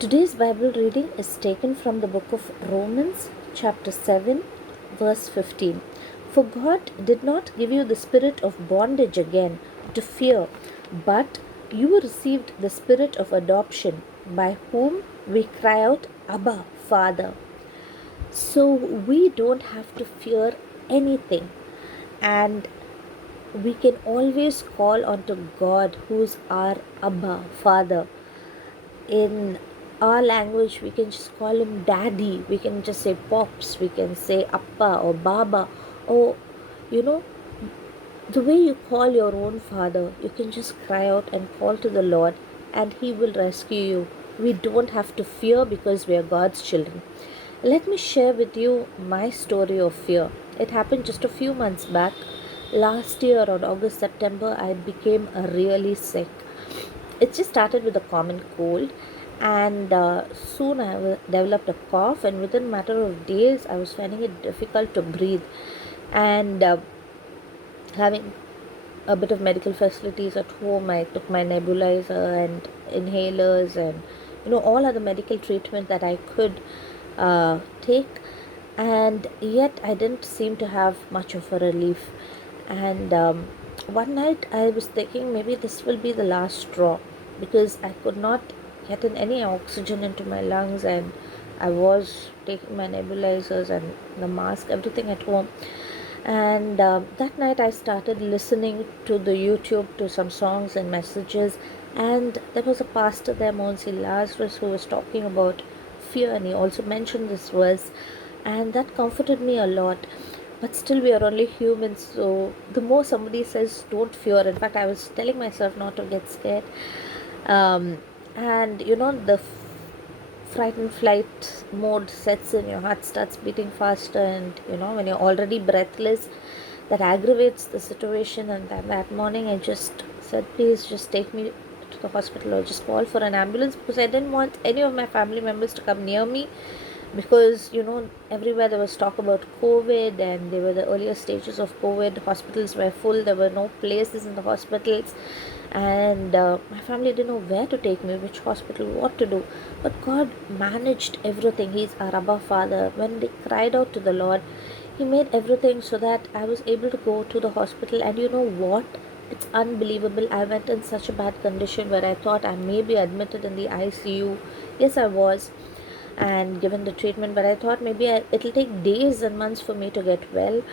Today's Bible reading is taken from the book of Romans, chapter 7, verse 15. For God did not give you the spirit of bondage again to fear, but you received the spirit of adoption, by whom we cry out, Abba, Father. So we don't have to fear anything, and we can always call onto God, who's our Abba, Father. In our language, we can just call him daddy, we can just say pops, we can say appa or baba, or you know, the way you call your own father, you can just cry out and call to the Lord, and he will rescue you. We don't have to fear because we are God's children. Let me share with you my story of fear. It happened just a few months back. Last year on August, September, I became really sick. It just started with a common cold, and soon developed a cough, and within a matter of days I was finding it difficult to breathe, and having a bit of medical facilities at home. I took my nebulizer and inhalers and all other medical treatment that I could take, and yet I didn't seem to have much of a relief. And one night I was thinking maybe this will be the last straw, because I could not get in any oxygen into my lungs, and I was taking my nebulizers and the mask, everything at home. And that night I started listening to the YouTube to some songs and messages, and there was a pastor there, Monsi Lazarus, who was talking about fear, and he also mentioned this verse, and that comforted me a lot. But still, we are only humans, so the more somebody says don't fear, in fact I was telling myself not to get scared. um, and the frightened flight mode sets in, your heart starts beating faster, and when you're already breathless, that aggravates the situation. And then that morning I just said, please just take me to the hospital, or just call for an ambulance, because I didn't want any of my family members to come near me, because everywhere there was talk about COVID, and they were the earlier stages of COVID. Hospitals were full, there were no places in the hospitals, and my family didn't know where to take me, which hospital, what to do. But God managed everything. He's our Abba Father. When they cried out to the Lord, he made everything so that I was able to go to the hospital. And you know what, it's unbelievable, I went in such a bad condition where I thought I may be admitted in the ICU. Yes, I was, and given the treatment, but I thought maybe it'll take days and months for me to get well.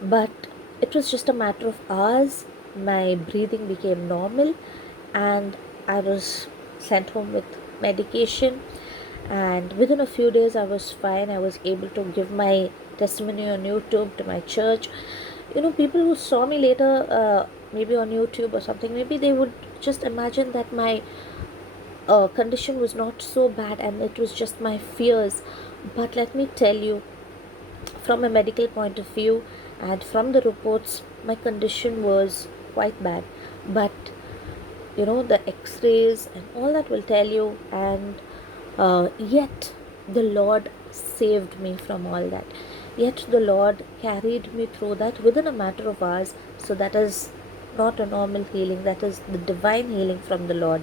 But it was just a matter of hours. My breathing became normal, and I was sent home with medication, and within a few days I was fine. I was able to give my testimony on YouTube to my church. People who saw me later, maybe on YouTube or something, maybe they would just imagine that my condition was not so bad and it was just my fears. But let me tell you, from a medical point of view and from the reports, my condition was quite bad. But the x-rays and all that will tell you, and yet the Lord saved me from all that. Yet the Lord carried me through that within a matter of hours. So that is not a normal healing, that is the divine healing from the Lord.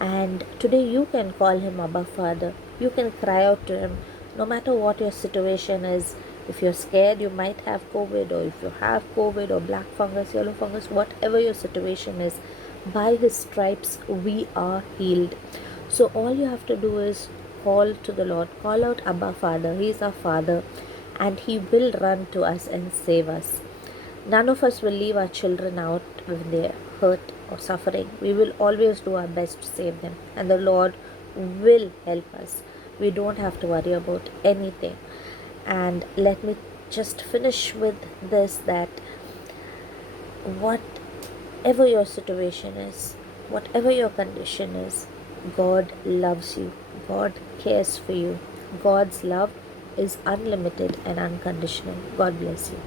And today you can call him Abba Father. You can cry out to him no matter what your situation is. If you're scared you might have COVID, or if you have COVID or black fungus, yellow fungus, whatever your situation is, by his stripes we are healed. So all you have to do is call to the Lord, call out Abba Father. He is our Father, and he will run to us and save us. None of us will leave our children out when they are hurt or suffering. We will always do our best to save them, and the Lord will help us. We don't have to worry about anything. And let me just finish with this, that whatever your situation is, whatever your condition is, God loves you. God cares for you. God's love is unlimited and unconditional. God bless you.